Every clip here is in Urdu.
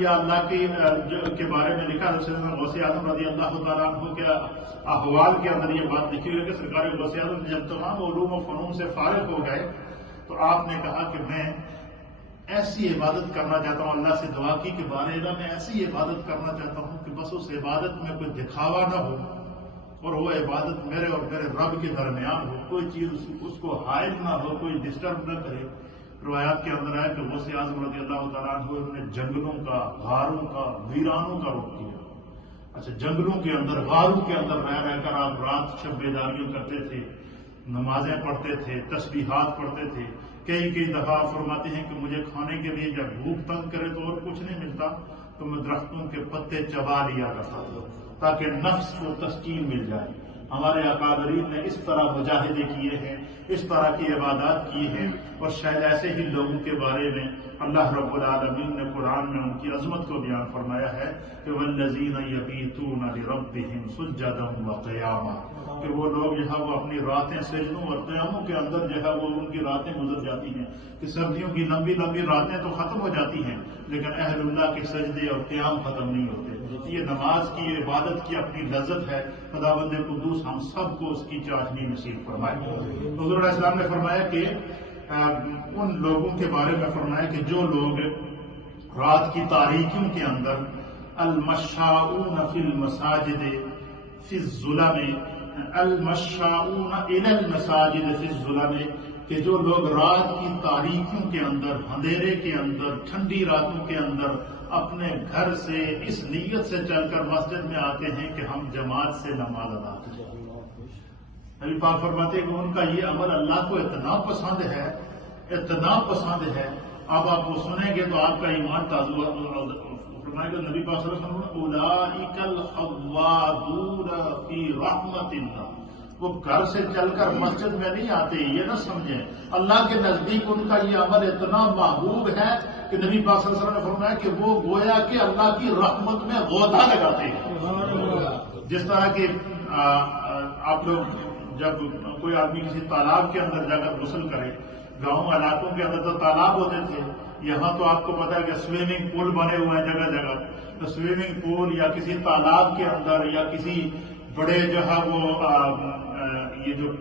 یا اللہ کے بارے میں لکھا ہے غوث اعظم رضی اللہ تعالیٰ عنہ کے احوال کے اندر یہ بات لکھی ہوئی ہے کہ سرکار غوث اعظم جب تمام علوم و فنون سے فارغ ہو گئے تو آپ نے کہا کہ میں ایسی عبادت کرنا چاہتا ہوں، اللہ سے دعا کی کہ بارے اللہ میں ایسی عبادت کرنا چاہتا ہوں کہ بس اس عبادت میں کوئی دکھاوا نہ ہو اور وہ عبادت میرے اور میرے رب کے درمیان ہو، کوئی چیز اس کو حائل نہ ہو، کوئی ڈسٹرب نہ کرے۔ روایات کے اندر ہے کہ غوث اعظم رضی اللہ تعالیٰ عنہ نے جنگلوں کا، غاروں کا، ویرانوں کا رخ کیا۔ اچھا، جنگلوں کے اندر، غاروں کے اندر رہ کر آپ رات شب بیداریاں کرتے تھے، نمازیں پڑھتے تھے، تسبیحات پڑھتے تھے۔ کئی دفعہ فرماتے ہیں کہ مجھے کھانے کے لیے جب بھوک تنگ کرے تو اور کچھ نہیں ملتا تو میں درختوں کے پتے چبا لیا کرتا تھا تاکہ نفس کو تسکین مل جائے۔ ہمارے اکابرین نے اس طرح مجاہدے کیے ہیں، اس طرح کی عبادات کی ہیں، اور شاید ایسے ہی لوگوں کے بارے میں اللہ رب العالمین نے قرآن میں ان کی عظمت کو بیان فرمایا ہے کہ وَالَّذِينَ يَبِيتُونَ لِرَبِّهِمْ سُجَّدًا وَقِيَامًا، کہ وہ لوگ جو ہے وہ اپنی راتیں سجدوں اور قیاموں کے اندر جو ہے وہ ان کی راتیں گزر جاتی ہیں کہ سردیوں کی لمبی لمبی راتیں تو ختم ہو جاتی ہیں لیکن اہل اللہ کے سجدے اور قیام ختم نہیں ہوتے۔ یہ نماز کی، عبادت کی اپنی لذت ہے، خداوند قدوس ہم سب کو اس کی چاشنی نصیب فرمائے۔ حضور علیہ السلام نے فرمایا کہ ان لوگوں کے بارے میں فرمایا کہ جو لوگ رات کی تاریکیوں کے اندر المشاؤون فی المساجد فی الظلم، المشاؤون الی المساجد فی الظلم، کہ جو لوگ رات کی تاریکیوں کے اندر، اندھیرے کے اندر، ٹھنڈی راتوں کے اندر اپنے گھر سے اس نیت سے چل کر مسجد میں آتے ہیں کہ ہم جماعت سے نماز ادا کریں۔ نبی پاک فرماتے ہیں کہ ان کا یہ عمل اللہ کو اتنا پسند ہے، اتنا پسند ہے، اب آپ وہ سنیں گے تو آپ کا ایمان تازہ فرمائے گا۔ نبی پاک صلی اللہ علیہ وسلم اولئک الخوادون فی رحمت اللہ، وہ گھر سے چل کر مسجد میں نہیں آتے، یہ نہ سمجھیں، اللہ کے نزدیک ان کا یہ عمل اتنا محبوب ہے کہ نبی پاک صلی اللہ علیہ وسلم نے فرمایا کہ وہ گویا کہ اللہ کی رحمت میں غوطہ لگاتے ہیں۔ جس طرح کہ آپ لوگ جب کوئی آدمی کسی تالاب کے اندر جا کر غسل کرے، گاؤں علاقوں کے اندر تو تالاب ہوتے تھے، یہاں تو آپ کو پتا ہے کہ سوئمنگ پول بنے ہوئے ہیں جگہ جگہ، تو سوئمنگ پول یا کسی تالاب کے اندر یا کسی بڑے جو ہے وہ یہ جو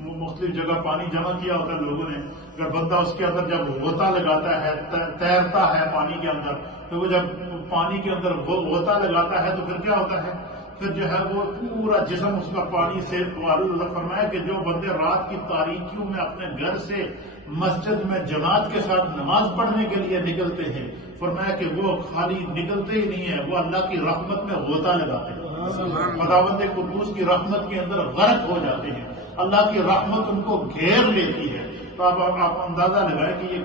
مختلف جگہ پانی جمع کیا ہوتا ہے لوگوں نے، اگر بندہ اس کے اندر جب غوطہ لگاتا ہے، تیرتا ہے پانی کے اندر، تو وہ جب پانی کے اندر غوطہ لگاتا ہے تو پھر کیا ہوتا ہے، پھر جو ہے وہ پورا جسم اس کا پانی سے آلودہ۔ فرمایا کہ جو بندے رات کی تاریکیوں میں اپنے گھر سے مسجد میں جماعت کے ساتھ نماز پڑھنے کے لیے نکلتے ہیں، فرمایا کہ وہ خالی نکلتے ہی نہیں ہیں، وہ اللہ کی رحمت میں غوطہ لگاتے ہیں، خداوند قدوس کی رحمت کے اندر غرق ہو جاتے ہیں، اللہ کی رحمت ان کو گھیر لیتی ہے۔ تو آپ اندازہ لگائیں کہ یہ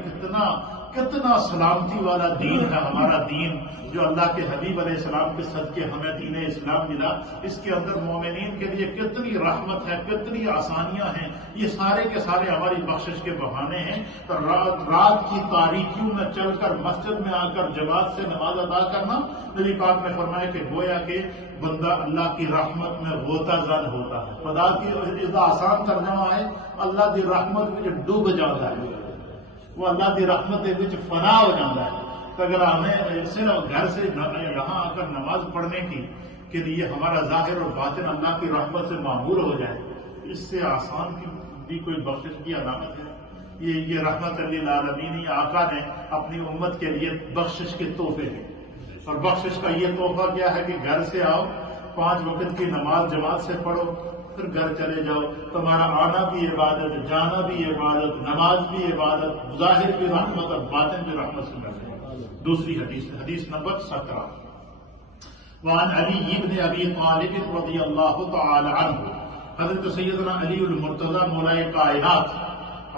کتنا سلامتی والا دین ہے ہمارا دین، جو اللہ کے حبیب علیہ السلام کے صدقے ہمیں دین اسلام ملا۔ اس کے اندر مومنین کے لیے کتنی رحمت ہے، کتنی آسانیاں ہیں، یہ سارے کے سارے ہماری بخشش کے بہانے ہیں۔ تو رات کی تاریکیوں میں چل کر مسجد میں آ کر جماعت سے نماز ادا کرنا، نبی پاک نے فرمایا کہ گویا کہ بندہ اللہ کی رحمت میں غوطہ زن ہوتا ہے۔ خدا کی آسان ترجمہ ہے اللہ دی رحمت میں ڈوب جاتا ہے، وہ اللہ دی رحمت کے وچ فنا ہو جاتا ہے۔ تو اگر ہمیں صرف گھر سے یہاں آ کر نماز پڑھنے کے لیے ہمارا ظاہر اور باطن اللہ کی رحمت سے معمور ہو جائے، اس سے آسان کی بھی کوئی بخشش کی علامت ہے؟ یہ رحمت للعالمین، یہ آقا نے اپنی امت کے لیے بخشش کے تحفے ہیں، اور بخشش کا یہ تحفہ کیا ہے کہ گھر سے آؤ، 5 وقت کی نماز جماعت سے پڑھو، پھر گھر چلے جاؤ، تمہارا آنا بھی عبادت، جانا بھی عبادت، نماز بھی عبادت، ظاہر بھی رحمت اور باطن بھی رحمت سے مل جائے۔ دوسری حدیث نمبر 17، وعن علی بن ابی طالب رضی اللہ تعالی عنہ، حضرت سیدنا علی المرتضی مولائے کائنات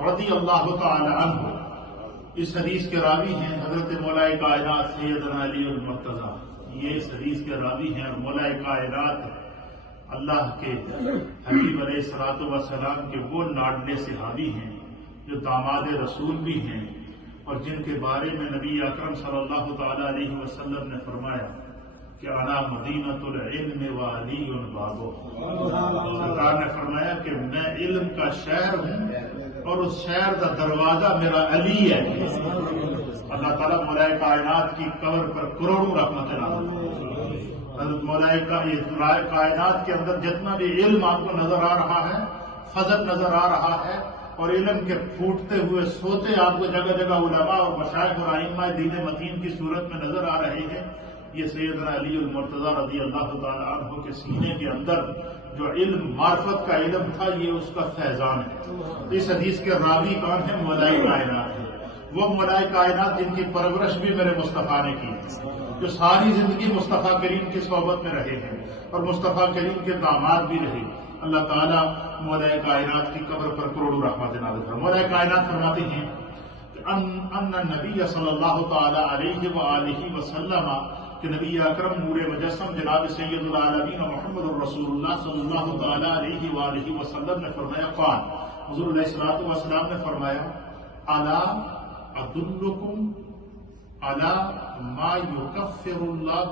رضی اللہ تعالی عنہ، اس حدیث کے راوی ہیں حضرت مولائے کائنات سیدنا علی المرتضی، یہ اس حدیث کے راوی ہیں، اور مولائے کائنات اللہ کے حبیب علیہ الصلوۃ والسلام کے وہ لاڈلے صحابی ہیں جو داماد رسول بھی ہیں، اور جن کے بارے میں نبی اکرم صلی اللہ تعالی علیہ وسلم نے فرمایا کہ انا مدینۃ العلم وعلی بابہ، سرکار نے فرمایا کہ میں علم کا شہر ہوں اور اس شہر کا دروازہ میرا علی ہے۔ اللہ تعالیٰ مولائے کائنات کی قبر پر کروڑوں رحمت حضرت مولائے کائنات کے اندر جتنا بھی علم آپ کو نظر آ رہا ہے، فضل نظر آ رہا ہے، اور علم کے پھوٹتے ہوئے سوتے آپ کو جگہ جگہ علماء اور مشائخ اور ائمہ دین متین کی صورت میں نظر آ رہے ہیں، یہ سیدنا علی المرتضی رضی اللہ تعالی عنہ کے سینے کے اندر جو علم معرفت کا علم تھا، یہ اس کا فیضان ہے۔ اس حدیث کے راوی کون ہیں؟ مولائے کائنات ہے، وہ مولائے کائنات جن کی پرورش بھی میرے مصطفیٰ نے کی، جو ساری زندگی مصطفیٰ کریم کی صحبت میں رہے ہیں اور مصطفیٰ کریم کے داماد بھی رہے۔ اللہ تعالیٰ مولائے کائنات کی قبر پر کروڑوں رحمت نازل فرمائے۔ مولائے کائنات فرماتے ہیں کہ ان نبی صلی اللہ تعالی علیہ وآلہ وسلم کہ نبی اکرم نور مجسم جناب سید العالمین محمد الرسول اللہ صلی اللہ تعالی علیہ وآلہ وسلم نے فرمایا، قال حضور علیہ الصلوۃ والسلام نے فرمایا، الا ادلکم علی ما یکفر اللہ